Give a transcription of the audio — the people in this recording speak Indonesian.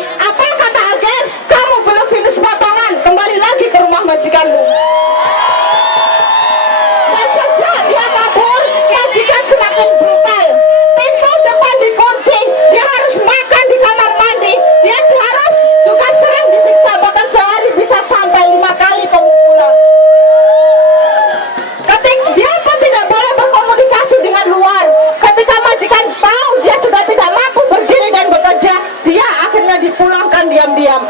Apa kata agen? Kamu belum finish potongan, kembali lagi ke rumah majikanmu. Dan sejak dia kabur, majikan semakin brutal. Pintu depan dikunci, dia harus makan di kamar mandi, dia harus juga sering disiksa, bahkan sehari bisa sampai 5 kali pemukulan. Dia pun tidak boleh berkomunikasi dengan luar. Ketika majikan tahu dia sudah tidak mampu berdiri dan bekerja, dia akhirnya dipulangkan diam-diam.